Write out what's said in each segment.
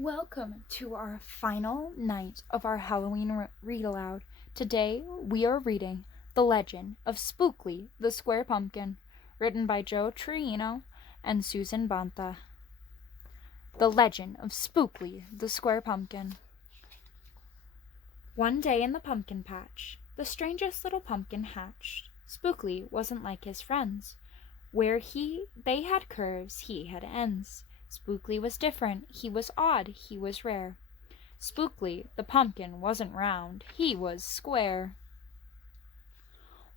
Welcome to our final night of our Halloween read aloud. Today we are reading The Legend of Spookley, the Square Pumpkin, written by Troiano and Susan Banta. The Legend of Spookley, the Square Pumpkin. One day in the pumpkin patch, the strangest little pumpkin hatched. Spookley wasn't like his friends. Where they had curves, he had ends. Spookley was different, he was odd, he was rare. Spookley, the pumpkin, wasn't round, he was square.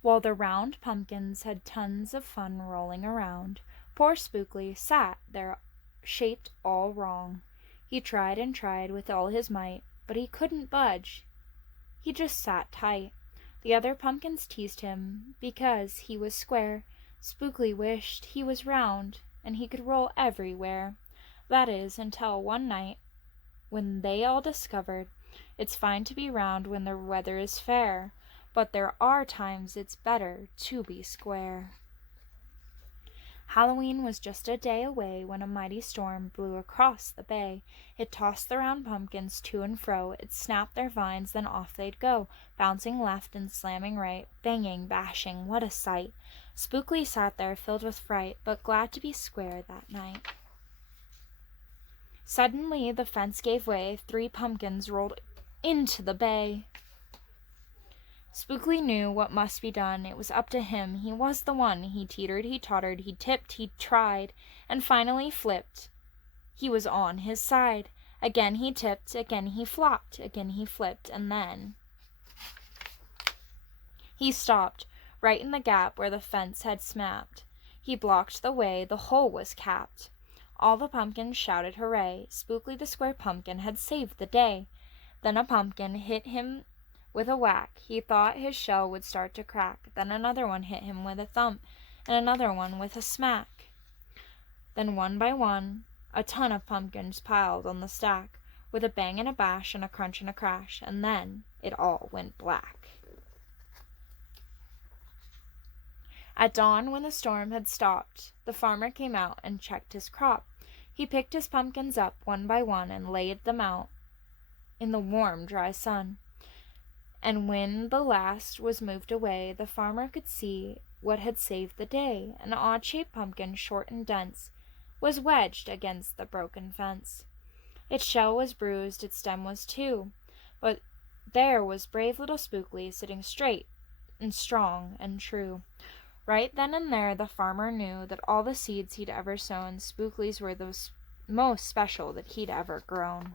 While the round pumpkins had tons of fun rolling around, poor Spookley sat there shaped all wrong. He tried and tried with all his might, but he couldn't budge. He just sat tight. The other pumpkins teased him because he was square. Spookley wished he was round, and he could roll everywhere. That is, until one night when they all discovered it's fine to be round when the weather is fair, but there are times it's better to be square. Halloween was just a day away when a mighty storm blew across the bay. It tossed the round pumpkins to and fro, it snapped their vines, then off they'd go, bouncing left and slamming right, banging, bashing, what a sight! Spookley sat there filled with fright, but glad to be square that night. Suddenly the fence gave way, 3 pumpkins rolled into the bay. Spookley knew what must be done. It was up to him. He was the one. He teetered, he tottered, he tipped, he tried, and finally flipped. He was on his side. Again he tipped, again he flopped, again he flipped, and then he stopped, right in the gap where the fence had snapped. He blocked the way, the hole was capped. All the pumpkins shouted hooray. Spookley the Square Pumpkin had saved the day. Then a pumpkin hit him with a whack. He thought his shell would start to crack. Then another one hit him with a thump, and another one with a smack. Then one by one, a ton of pumpkins piled on the stack, with a bang and a bash and a crunch and a crash, and then it all went black. At dawn, when the storm had stopped, the farmer came out and checked his crop. He picked his pumpkins up one by one and laid them out in the warm, dry sun. And when the last was moved away, the farmer could see what had saved the day. An odd-shaped pumpkin, short and dense, was wedged against the broken fence. Its shell was bruised, its stem was too, but there was brave little Spookley, sitting straight and strong and true. Right then and there the farmer knew that all the seeds he'd ever sown, Spookley's were the most special that he'd ever grown.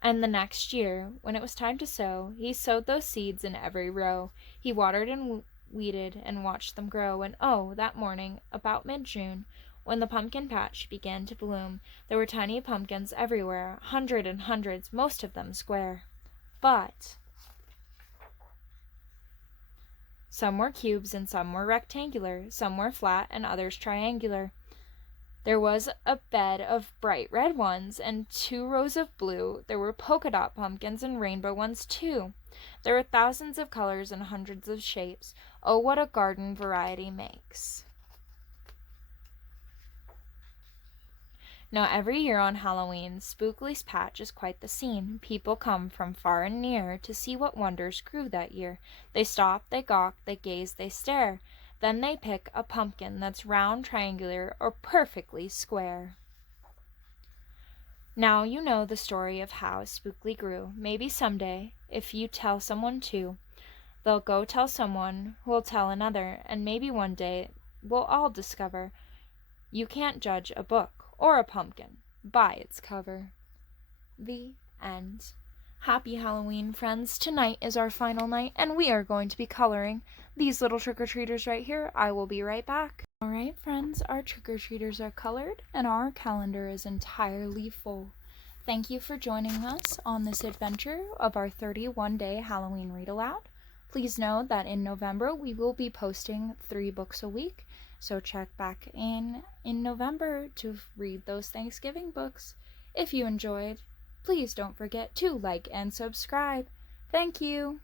And the next year, when it was time to sow, he sowed those seeds in every row. He watered and weeded and watched them grow. And oh, that morning, about mid-June, when the pumpkin patch began to bloom, there were tiny pumpkins everywhere, hundreds and hundreds, most of them square. But some were cubes and some were rectangular, some were flat and others triangular. There was a bed of bright red ones and 2 rows of blue. There were polka dot pumpkins and rainbow ones too. There were thousands of colors and hundreds of shapes. Oh, what a garden variety makes. Now every year on Halloween, Spookley's patch is quite the scene. People come from far and near to see what wonders grew that year. They stop, they gawk, they gaze, they stare. Then they pick a pumpkin that's round, triangular, or perfectly square. Now you know the story of how Spookley grew. Maybe someday, if you tell someone too, they'll go tell someone who'll tell another, and maybe one day we'll all discover you can't judge a book or a pumpkin by its cover. The end. Happy Halloween, friends. Tonight is our final night, and we are going to be coloring these little trick-or-treaters right here. I will be right back. Alright, friends, our trick-or-treaters are colored, and our calendar is entirely full. Thank you for joining us on this adventure of our 31-day Halloween read-aloud. Please know that in November we will be posting 3 books a week, so check back in November to read those Thanksgiving books. If you enjoyed, please don't forget to like and subscribe. Thank you!